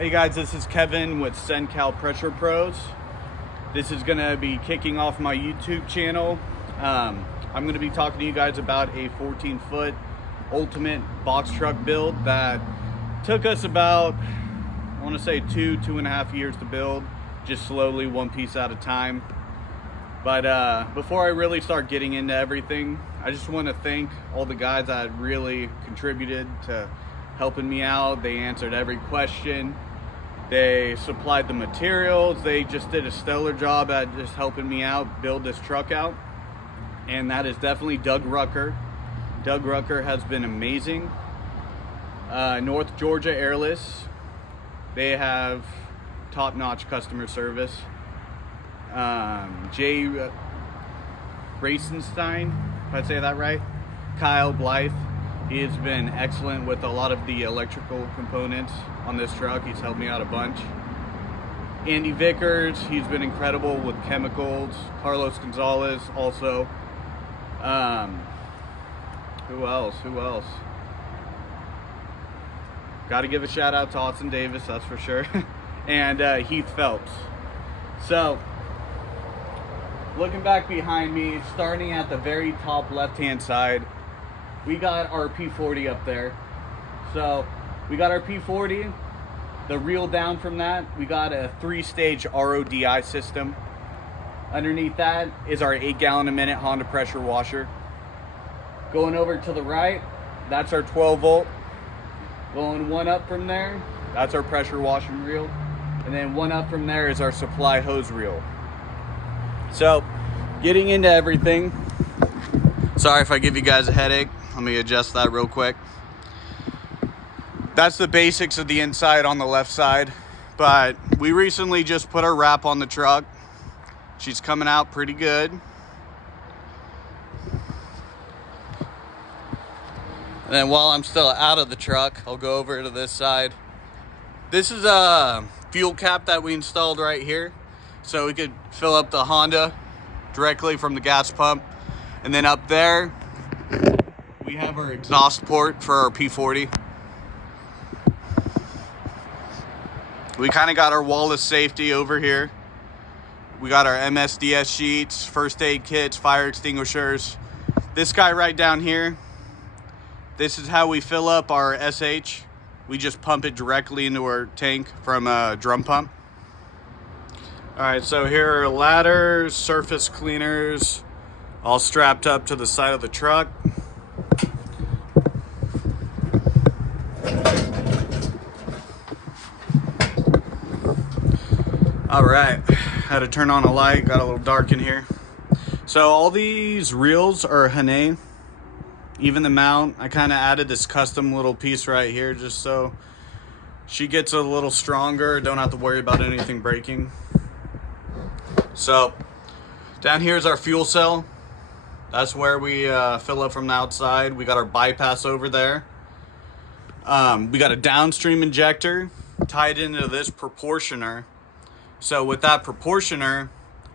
Hey guys, this is Kevin with SenCal Pressure Pros. This is gonna be kicking off my YouTube channel. I'm gonna be talking to you guys about a 14-foot ultimate box truck build that took us about, I wanna say 2.5 years to build, just slowly, one piece at a time. But before I really start getting into everything, I just wanna thank all the guys that really contributed to helping me out. They answered every question. They supplied the materials. They just did a stellar job at just helping me out build this truck out. And that is definitely Doug Rucker. Doug Rucker has been amazing. North Georgia Airless, they have top-notch customer service. Jay Racenstein, if I say that right, Kyle Blythe, he has been excellent with a lot of the electrical components on this truck. He's helped me out a bunch. Andy Vickers, he's been incredible with chemicals. Carlos Gonzalez also. Who else? Got to give a shout out to Austin Davis, that's for sure. And Heath Phelps. So, looking back behind me, starting at the very top left-hand side, we got our P40 up there. So we got our P40. The reel down from that, we got a 3-stage RODI system. Underneath that is our 8-gallon-a-minute Honda pressure washer. Going over to the right, that's our 12-volt. Going one up from there, that's our pressure washing reel. And then one up from there is our supply hose reel. So, getting into everything. Sorry if I give you guys a headache. Let me adjust that real quick. That's the basics of the inside on the left side. But we recently just put our wrap on the truck. She's coming out pretty good. And then while I'm still out of the truck, I'll go over to this side. This is a fuel cap that we installed right here. So we could fill up the Honda directly from the gas pump. And then up there, we have our exhaust port for our P40. We kind of got our wall of safety over here. We got our MSDS sheets, first aid kits, fire extinguishers. This guy right down here, this is how we fill up our SH. We just pump it directly into our tank from a drum pump. All right, so here are ladders, surface cleaners, all strapped up to the side of the truck. All right, had to turn on a light, got a little dark in here. So all these reels are Hane. Even the mount, I kind of added this custom little piece right here just so she gets a little stronger, don't have to worry about anything breaking. So down here is our fuel cell. That's where we fill up from the outside. We got our bypass over there. We got a downstream injector tied into this proportioner. So with that proportioner,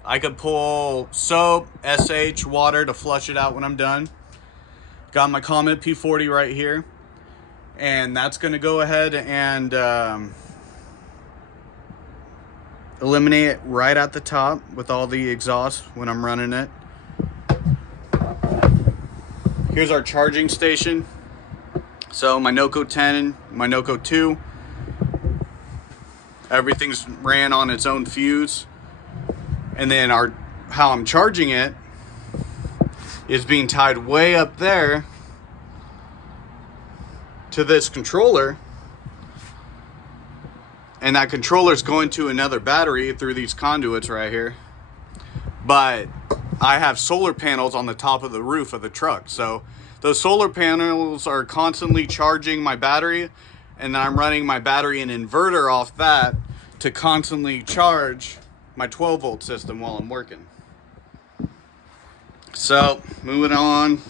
I could pull soap, SH, water to flush it out when I'm done. Got my Comet P40 right here. And that's going to go ahead and eliminate it right at the top with all the exhaust when I'm running it. Here's our charging station. So my Noco 10, my Noco 2, everything's ran on its own fuse. And then how I'm charging it is being tied way up there to this controller. And that controller is going to another battery through these conduits right here. But I have solar panels on the top of the roof of the truck. So those solar panels are constantly charging my battery, and then I'm running my battery and inverter off that to constantly charge my 12-volt system while I'm working. So, moving on.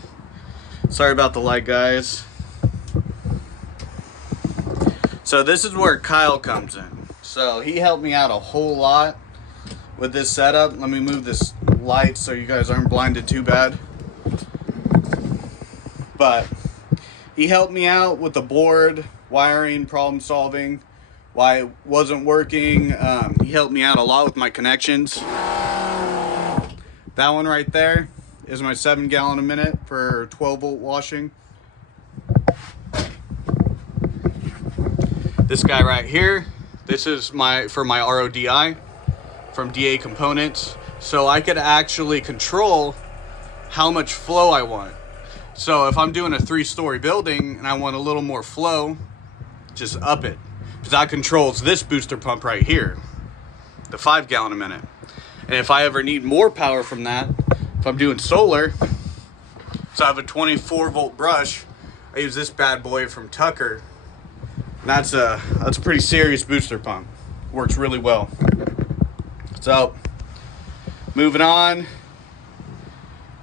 Sorry about the light, guys. So this is where Kyle comes in. So he helped me out a whole lot with this setup. Let me move this light so you guys aren't blinded too bad. But he helped me out with the board, wiring, problem solving. why it wasn't working. He helped me out a lot with my connections. That one right there is my 7 gallon a minute for 12 volt washing. This guy right here, this is for my RODI from DA Components. So I could actually control how much flow I want. So if I'm doing a 3-story building and I want a little more flow, just up it. Because that controls this booster pump right here, the 5 gallon a minute. And if I ever need more power from that, if I'm doing solar, so I have a 24 volt brush, I use this bad boy from Tucker. And that's a pretty serious booster pump. Works really well. So, moving on.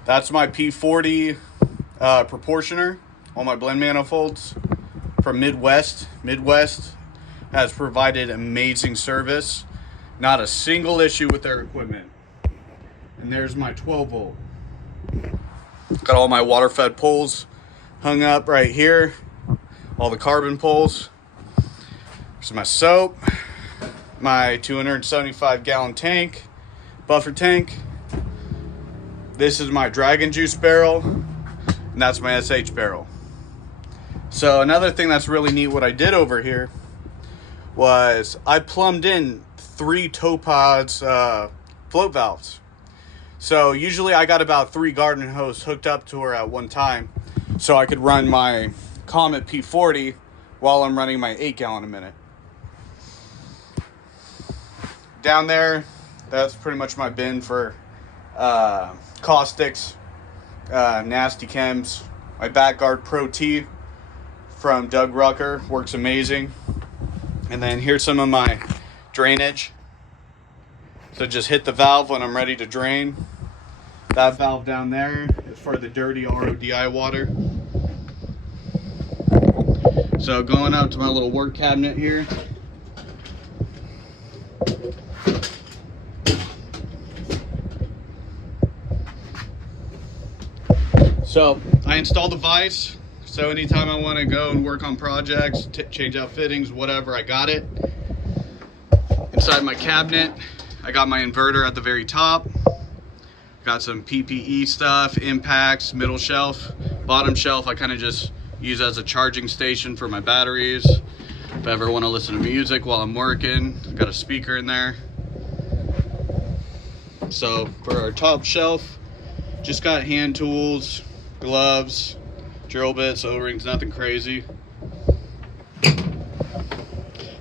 That's my P40 proportioner on my blend manifolds from Midwest. Midwest has provided amazing service. Not a single issue with their equipment. And there's my 12 volt. Got all my water fed poles hung up right here. All the carbon poles. There's my soap. My 275 gallon tank, buffer tank. This is my Dragon Juice barrel. And that's my SH barrel. So another thing that's really neat what I did over here was I plumbed in 3 Topaz float valves. So usually I got about 3 garden hose hooked up to her at one time, so I could run my Comet P40 while I'm running my 8 gallon a minute. Down there, that's pretty much my bin for caustics, nasty chems. My Backguard Pro T from Doug Rucker works amazing. And then here's some of my drainage. So just hit the valve when I'm ready to drain. That valve down there is for the dirty RODI water. So going up to my little work cabinet here. So I installed the vise. So anytime I want to go and work on projects, change out fittings, whatever, I got it. Inside my cabinet, I got my inverter at the very top. Got some PPE stuff, impacts, middle shelf. Bottom shelf I kind of just use as a charging station for my batteries. If I ever want to listen to music while I'm working, got a speaker in there. So for our top shelf, just got hand tools, gloves, drill bits, O-rings, nothing crazy.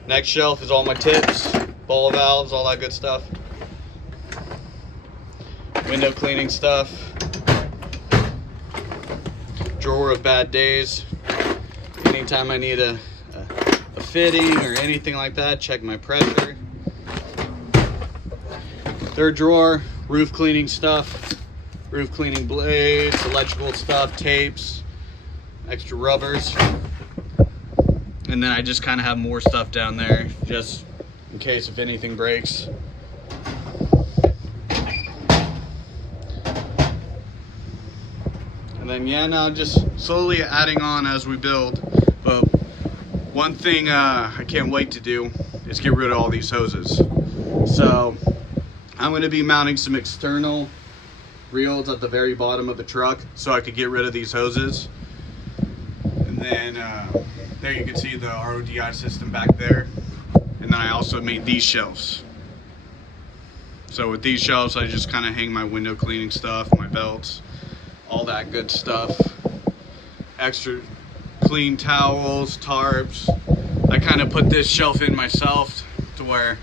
Next shelf is all my tips, ball valves, all that good stuff. Window cleaning stuff. Drawer of bad days. Anytime I need a fitting or anything like that, check my pressure. Third drawer, roof cleaning stuff. Roof cleaning blades, electrical stuff, tapes, extra rubbers. And then I just kind of have more stuff down there just in case if anything breaks. And then yeah, now just slowly adding on as we build. But one thing I can't wait to do is get rid of all these hoses. So I'm going to be mounting some external reels at the very bottom of the truck so I could get rid of these hoses. And then there you can see the RODI system back there. And then I also made these shelves. So with these shelves I just kind of hang my window cleaning stuff, my belts, all that good stuff. Extra clean towels, tarps. I kind of put this shelf in myself to where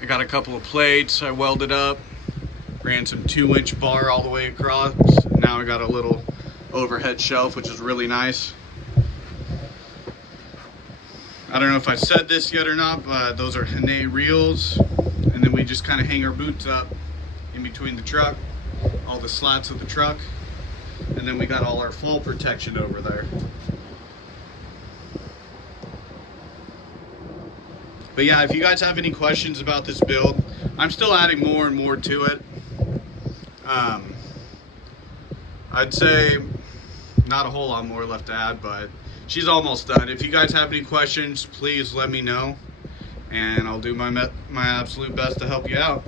I got a couple of plates I welded up. Ran some 2-inch bar all the way across. Now I got a little overhead shelf, which is really nice. I don't know if I said this yet or not, but those are Henne reels. And then we just kind of hang our boots up in between the truck, all the slats of the truck. And then we got all our fall protection over there. But yeah, if you guys have any questions about this build, I'm still adding more and more to it. I'd say not a whole lot more left to add, but she's almost done. If you guys have any questions, please let me know. and I'll do my absolute best to help you out.